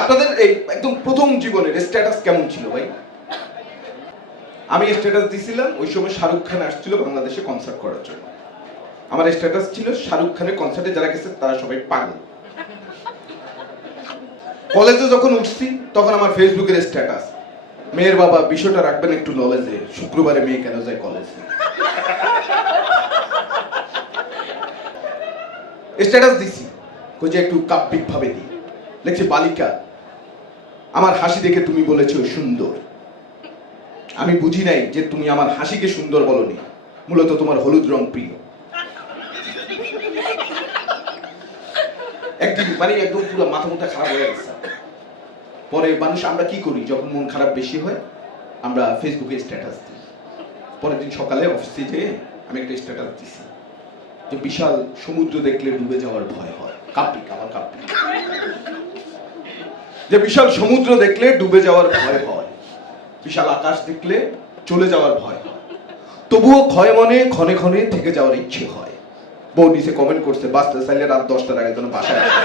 আপনাদের এই একদম প্রথম জীবনের স্ট্যাটাস কেমন ছিল ভাই? আমি স্ট্যাটাস দিছিলাম ওই সময় শাহরুখ খান আসছিল বাংলাদেশে কনসার্ট করার জন্য। আমার স্ট্যাটাস ছিল শাহরুখ খানের কনসার্টে যারা গেছে তারা সবাই পাগল। কলেজে যখন উঠছি তখন আমার ফেসবুকের স্ট্যাটাস, মেয়ের বাবা বিষয়টা রাখবেন একটু নলেজে, শুক্রবারে মেয়ে কেন যায় কলেজে। স্ট্যাটাস দিছি কই যে একটু কাব্যিক ভাবে দিই, লিখছি বালিকা আমার হাসি দেখে তুমি বলেছো সুন্দর। আমি বুঝি নাই যে তুমি আমার হাসিকে সুন্দর বলনি, মূলত তোমার হলুদ রং প্রিয়। একদিন মানে একদম পুরো মাথা মুথা খারাপ হয়ে গেছে। পরে মানুষ আমরা কি করি যখন মন খারাপ বেশি হয়, আমরা ফেসবুকে স্ট্যাটাস দিই। পরের দিন সকালে অফিসে যেয়ে আমি একটা স্ট্যাটাস দিছি যে বিশাল সমুদ্র দেখলে ডুবে যাওয়ার ভয় হয়, কাব্যিক আমার কাব্যিক, যে বিশাল সমুদ্র দেখলে ডুবে যাওয়ার ভয় হয়, বিশাল আকাশ দেখলে চলে যাওয়ার ভয় হয়, তবুও ক্ষয় মনে ক্ষণে ক্ষণে থেকে যাওয়ার ইচ্ছে হয়। বউ নিচে কমেন্ট করছে বাঁচতে চাইলে রাত 10টার আগে যেন বাসায় আসে।